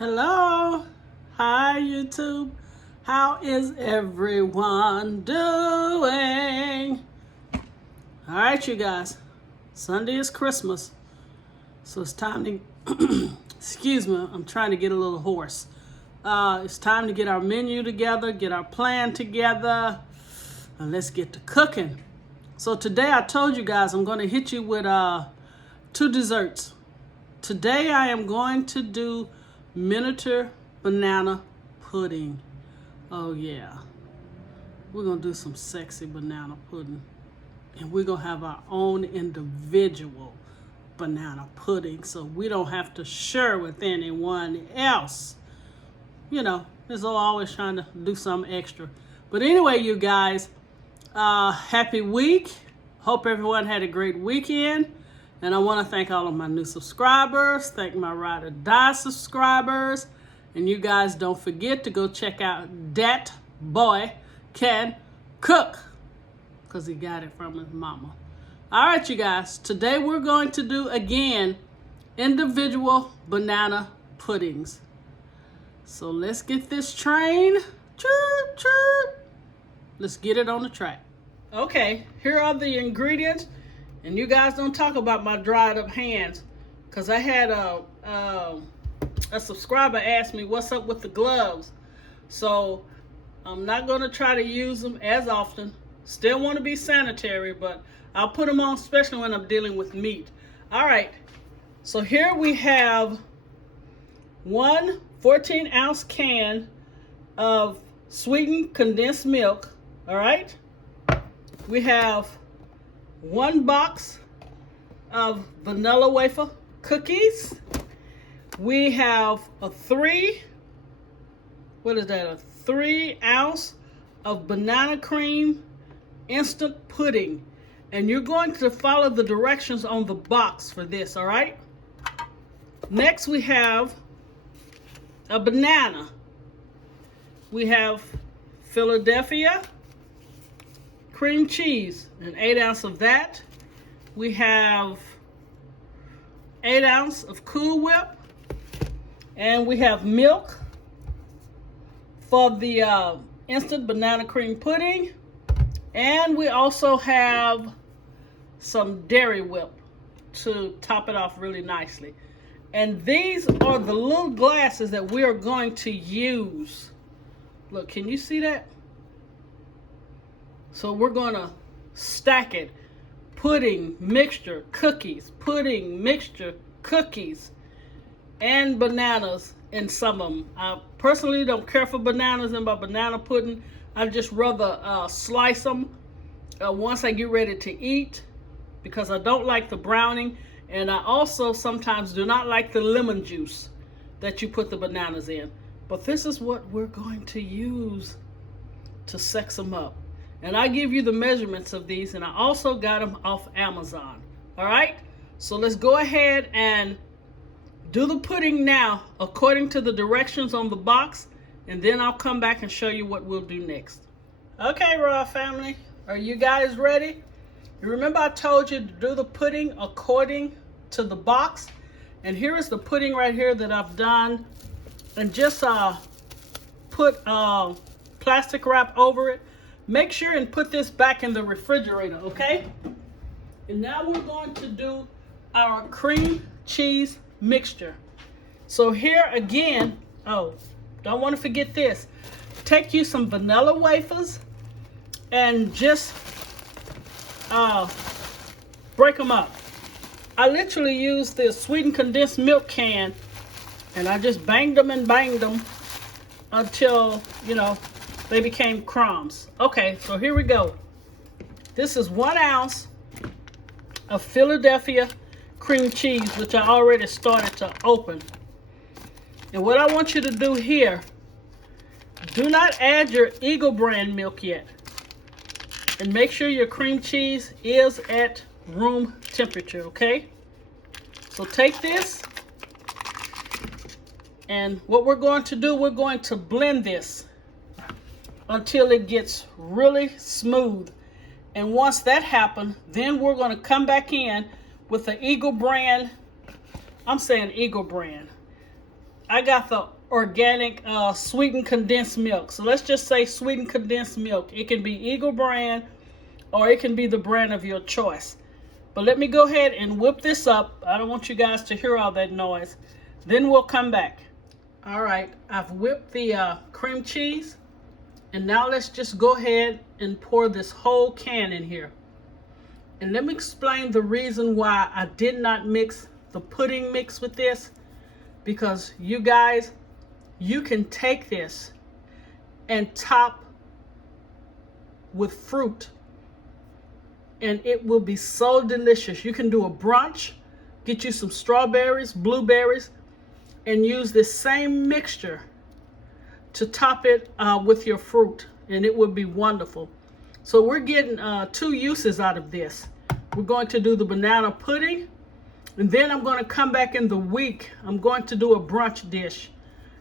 Hello, hi YouTube. How is everyone doing? All right, you guys. Sunday is Christmas, so it's time to. Excuse me, I'm trying to get a little hoarse. It's time to get our menu together, get our plan together, and let's get to cooking. So today I told you guys I'm going to hit you with two desserts. Today I am going to do miniature banana pudding. Oh yeah, we're gonna do some sexy banana pudding, and we're gonna have our own individual banana pudding, so we don't have to share with anyone else. You know, Ms.O always trying to do something extra. But anyway, you guys, happy week. Hope everyone had a great weekend. And I want to thank all of my new subscribers, thank my Ride or Die subscribers, and you guys don't forget to go check out Dat Boy Can Cook, because he got it from his mama. All right, you guys, today we're going to do, again, individual banana puddings. So let's get this train, chirp, chirp. Let's get it on the track. Okay, here are the ingredients. And you guys don't talk about my dried up hands, because I had a subscriber ask me what's up with the gloves. So I'm not going to try to use them as often. Still want to be sanitary, but I'll put them on especially when I'm dealing with meat. All right, so here we have one 14-ounce can of sweetened condensed milk. All right, we have one box of vanilla wafer cookies. We have a 3 ounce of banana cream instant pudding. And you're going to follow the directions on the box for this, all right? Next, we have a banana. We have Philadelphia cream cheese, an 8 ounce of that. We have 8 ounce of Cool Whip, and we have milk for the instant banana cream pudding, and we also have some Dairy Whip to top it off really nicely. And these are the little glasses that we are going to use. Look, can you see that? So we're going to stack it. Pudding, mixture, cookies. Pudding, mixture, cookies. And bananas in some of them. I personally don't care for bananas in my banana pudding. I'd just rather slice them once I get ready to eat, because I don't like the browning. And I also sometimes do not like the lemon juice that you put the bananas in. But this is what we're going to use to sex them up. And I give you the measurements of these, and I also got them off Amazon. All right? So let's go ahead and do the pudding now according to the directions on the box, and then I'll come back and show you what we'll do next. Okay, Raw family, are you guys ready? You remember I told you to do the pudding according to the box? And here is the pudding right here that I've done. And just put plastic wrap over it. Make sure and put this back in the refrigerator, okay? And now we're going to do our cream cheese mixture. So here again, oh, don't want to forget this. Take you some vanilla wafers and just break them up. I literally used this sweetened condensed milk can, and I just banged them until, you know, they became crumbs. Okay, so here we go. This is 1 ounce of Philadelphia cream cheese, which I already started to open. And what I want you to do here, do not add your Eagle brand milk yet. And make sure your cream cheese is at room temperature, okay? So take this, and what we're going to do, we're going to blend this until it gets really smooth. And once that happens, then we're going to come back in with the Eagle brand. I'm saying Eagle brand. I got the organic sweetened condensed milk. So let's just say sweetened condensed milk. It can be Eagle brand or it can be the brand of your choice. But let me go ahead and whip this up. I don't want you guys to hear all that noise. Then we'll come back. All right, I've whipped the cream cheese. And now let's just go ahead and pour this whole can in here. And let me explain the reason why I did not mix the pudding mix with this. Because you guys, you can take this and top with fruit. And it will be so delicious. You can do a brunch, get you some strawberries, blueberries, and use this same mixture to top it with your fruit. And it would be wonderful. So we're getting 2 uses out of this. We're going to do the banana pudding. And then I'm going to come back in the week. I'm going to do a brunch dish.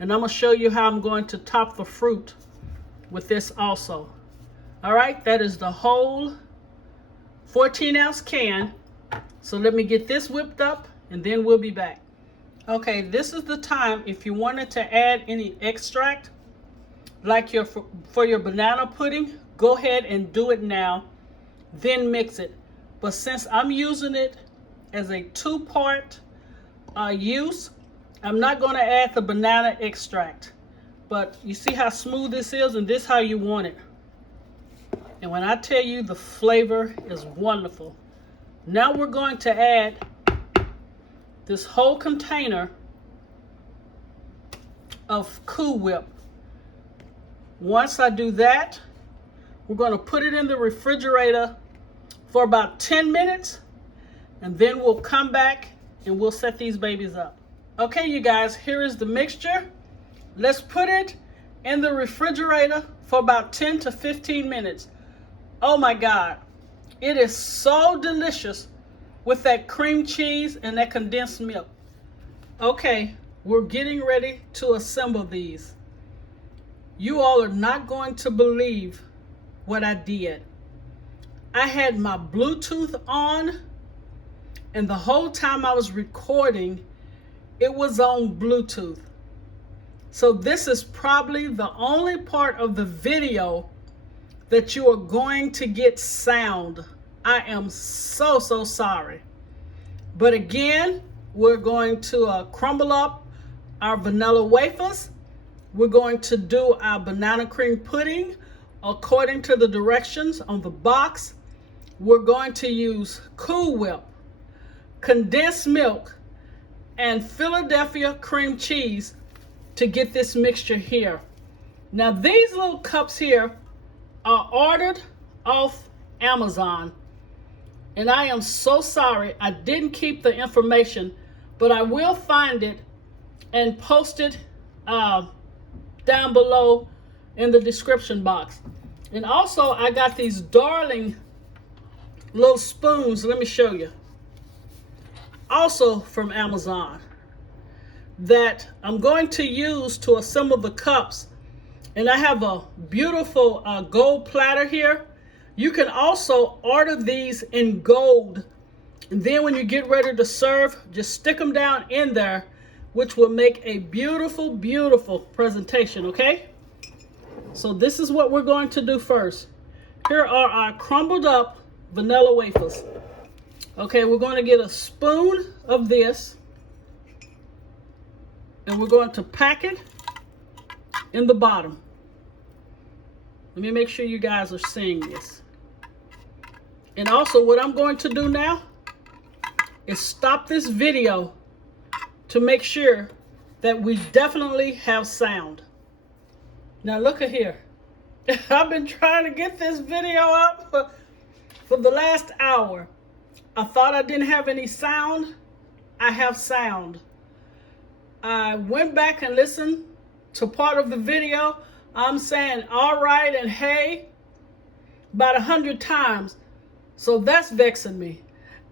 And I'm going to show you how I'm going to top the fruit with this also. All right, that is the whole 14-ounce can. So let me get this whipped up and then we'll be back. Okay, this is the time if you wanted to add any extract, like for your banana pudding, go ahead and do it now, then mix it. But since I'm using it as a 2-part use, I'm not going to add the banana extract. But you see how smooth this is, and this is how you want it. And when I tell you the flavor is wonderful. Now we're going to add this whole container of Cool Whip. Once I do that, we're going to put it in the refrigerator for about 10 minutes. And then we'll come back and we'll set these babies up. Okay, you guys, here is the mixture. Let's put it in the refrigerator for about 10 to 15 minutes. Oh my God, it is so delicious with that cream cheese and that condensed milk. Okay, we're getting ready to assemble these. You all are not going to believe what I did. I had my Bluetooth on, and the whole time I was recording, it was on Bluetooth. So this is probably the only part of the video that you are going to get sound. I am so sorry. But again, we're going to crumble up our vanilla wafers. We're going to do our banana cream pudding according to the directions on the box. We're going to use Cool Whip, condensed milk, and Philadelphia cream cheese to get this mixture here. Now these little cups here are ordered off Amazon. And I am so sorry I didn't keep the information, but I will find it and post it down below in the description box. And also I got these darling little spoons. Let me show you. Also from Amazon, that I'm going to use to assemble the cups. And I have a beautiful gold platter here. You can also order these in gold. And then when you get ready to serve, just stick them down in there, which will make a beautiful, beautiful presentation, okay? So this is what we're going to do first. Here are our crumbled up vanilla wafers. Okay, we're going to get a spoon of this, and we're going to pack it in the bottom. Let me make sure you guys are seeing this. And also what I'm going to do now is stop this video to make sure that we definitely have sound. Now look at here. I've been trying to get this video up for the last hour. I thought I didn't have any sound. I have sound. I went back and listened to part of the video. I'm saying all right and hey about 100 times. So that's vexing me.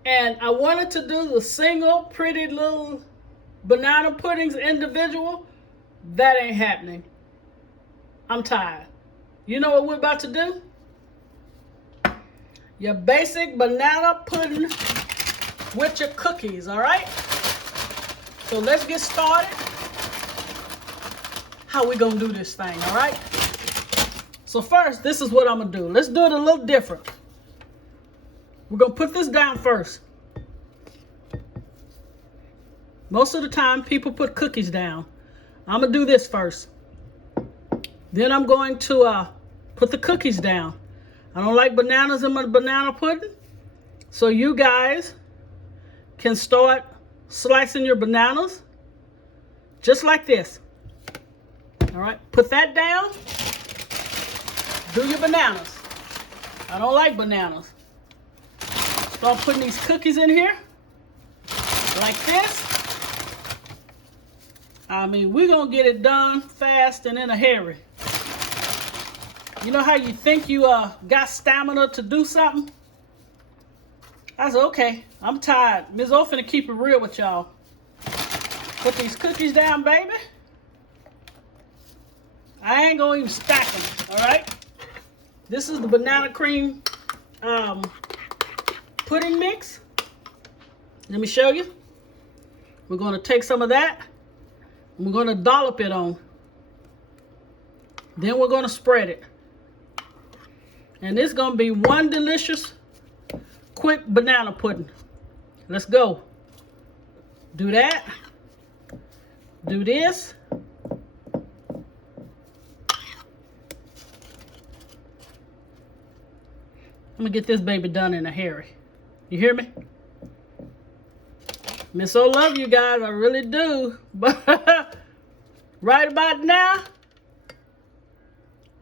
And I wanted to do the single pretty little banana puddings individual. That ain't happening. I'm tired. You know what we're about to do? Your basic banana pudding with your cookies, all right? So let's get started. how we gonna do this thing, all right? So first, this is what I'm gonna do. Let's do it a little different. We're gonna put this down first. Most of the time, people put cookies down. I'm gonna do this first. Then I'm going to put the cookies down. I don't like bananas in my banana pudding, so you guys can start slicing your bananas just like this. All right, put that down. Do your bananas. I don't like bananas. Start putting these cookies in here like this. I mean, we're gonna get it done fast and in a hurry. You know how you think you got stamina to do something? I said, okay, I'm tired. Ms.O finna keep it real with y'all. Put these cookies down, baby. I ain't gonna even stack them, all right? This is the banana cream pudding mix. Let me show you. We're gonna take some of that and we're gonna dollop it on. Then we're gonna spread it. And it's gonna be one delicious, quick banana pudding. Let's go. Do that. Do this. I'm gonna get this baby done in a hurry. You hear me? Ms.O love you guys, I really do. But right about now,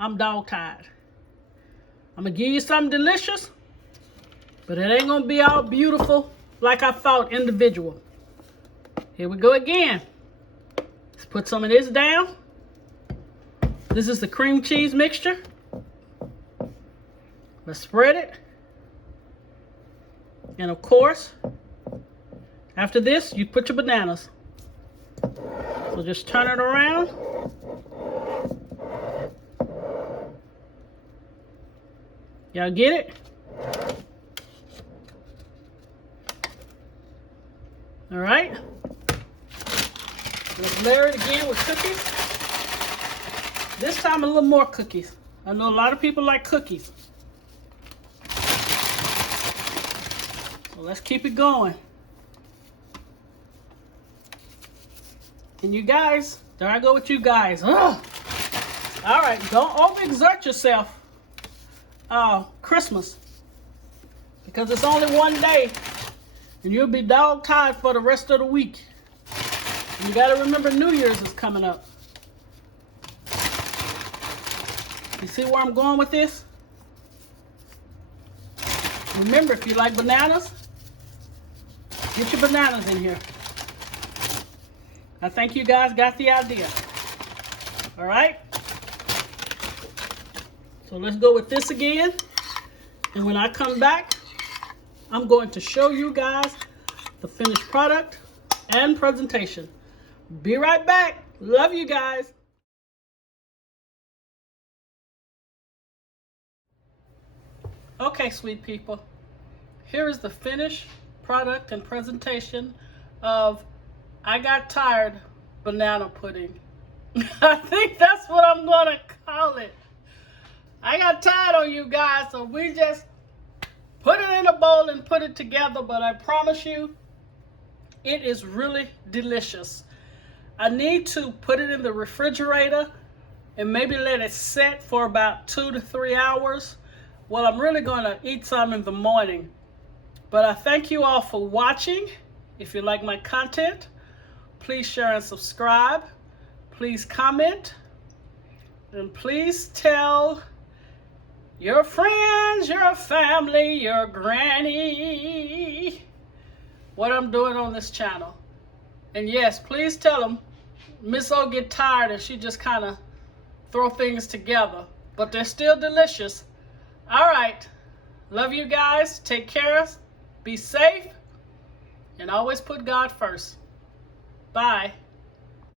I'm dog tired. I'm gonna give you something delicious, but it ain't gonna be all beautiful like I thought individual. Here we go again. Let's put some of this down. This is the cream cheese mixture. Let's spread it. And of course, after this, you put your bananas. So just turn it around. Y'all get it? All right. Let's layer it again with cookies. This time a little more cookies. I know a lot of people like cookies. So let's keep it going. And you guys, there I go with you guys. Ugh. All right, don't overexert yourself. Christmas, because it's only one day and you'll be dog tired for the rest of the week. And you got to remember New Year's is coming up. You see where I'm going with this? Remember, if you like bananas, get your bananas in here. I think you guys got the idea. All right? So let's go with this again. And when I come back, I'm going to show you guys the finished product and presentation. Be right back. Love you guys. Okay, sweet people. Here is the finished product and presentation of I Got Tired banana pudding. I think that's what I'm going to call it. I got tired on you guys, so we just put it in a bowl and put it together, but I promise you, it is really delicious. I need to put it in the refrigerator and maybe let it set for about 2 to 3 hours. Well, I'm really going to eat some in the morning. But I thank you all for watching. If you like my content, please share and subscribe. Please comment. And please tell your friends, your family, your granny what I'm doing on this channel. And yes, please tell them Ms.O get tired and she just kind of throw things together. But they're still delicious. All right. Love you guys. Take care. Be safe. And always put God first. Bye.